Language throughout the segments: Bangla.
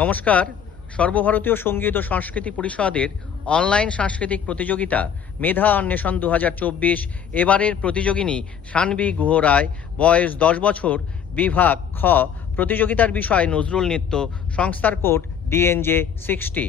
নমস্কার। সর্বভারতীয় সঙ্গীত ও সংস্কৃতি পরিষদের অনলাইন সাংস্কৃতিক প্রতিযোগিতা মেধা অন্বেষণ 2024 এবারের প্রতিযোগিনী সানভি গুহ রায়, বয়স 10 বছর, বিভাগ খ, প্রতিযোগিতার বিষয় নজরুল নৃত্য, সংস্থার কোড DNJ 60।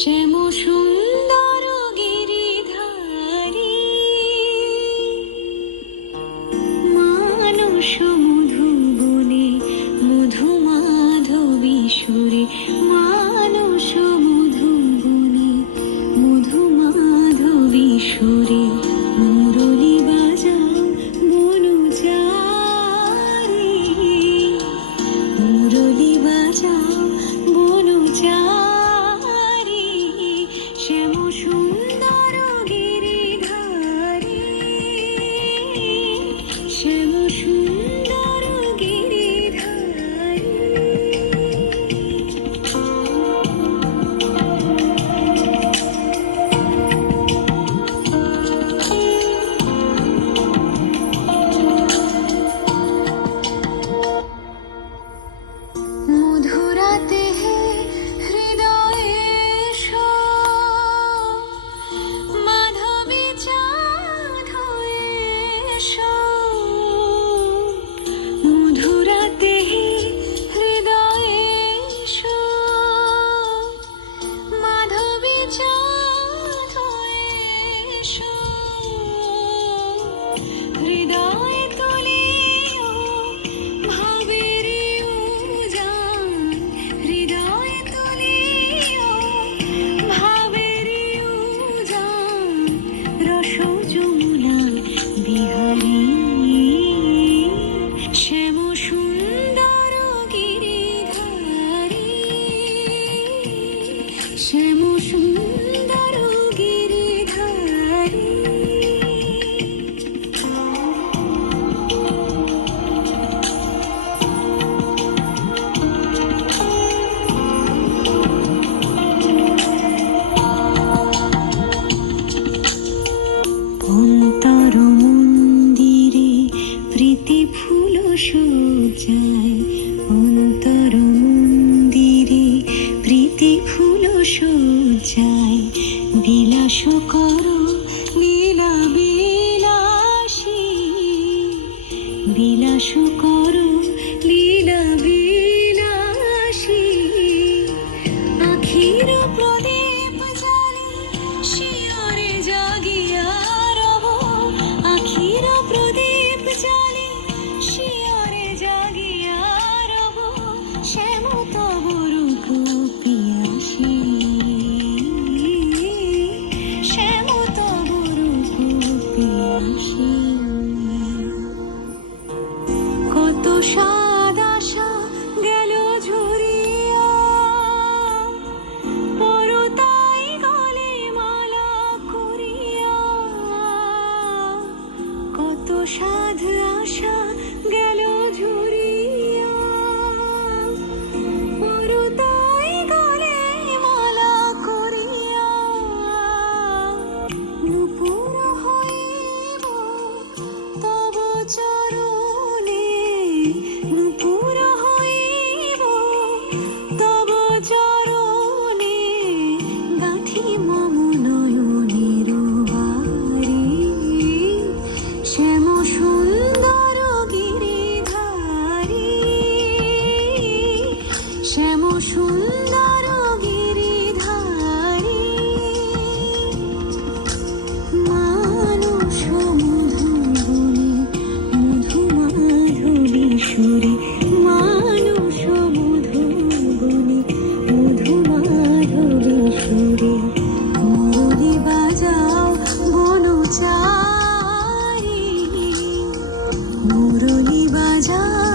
শ্যামসুন্দর গিরিধারী মানস মধুবনে মধুমাধবী সুরে, মানস মধুবনে মধুমাধবী সুরে, মুরলী বাজাও বনচারী, মুরলী বাজাও বনচারী, শ্যামসুন্দর গিরিধারী, শ্যামসুন্দর গিরিধারী। মধুরাতে হৃদয়ে এসো, মাধবী চাঁদ হয়ে এসো, মধুরাতে হৃদয়ে এসো, মাধবী চাঁদ হয়ে এসো, হৃদয়ে তুলিও ভাবের উজান, হৃদয়ে তুলিও ভাবের উজান, রস যমুনা বিহারী, শ্যামসুন্দর গিরিধারী, শ্যামসুন্দর গিরিধারী। অন্তর মন্দিরে প্রীতি ফুল সজ্জায়, অন্তর মন্দিরে প্রীতি ফুল সজ্জায়, বিলাস করো লীলা বিলাসী, বিলাস করো লীলা বিলাসী, আখির প্রদীপ জ্বালি শিয়রে জাগিয়া রহ, আখির প্রদীপ জ্বালি শিয়রে জাগিয়া রহ, শ্যাম তব রূপ পিয়াসী, শ্যাম তব রূপ পিয়াসী। কত স্বাদ আশা গেল ঝরিয়া, পরতাই গলে মালা করিয়া, কত স্বাদ আশা গেল ঝরিয়া, পরতাই গলে মালা করিয়া, নূপুর হইব তব চরণে, নূপুর হইব তব চরণে, গাঁথি মম নয়নের বারি, শ্যামসুন্দর গিরিধারী, শ্যামসুন্দর গিরিধারী, মানস মধুবনে মুরলী বাজায়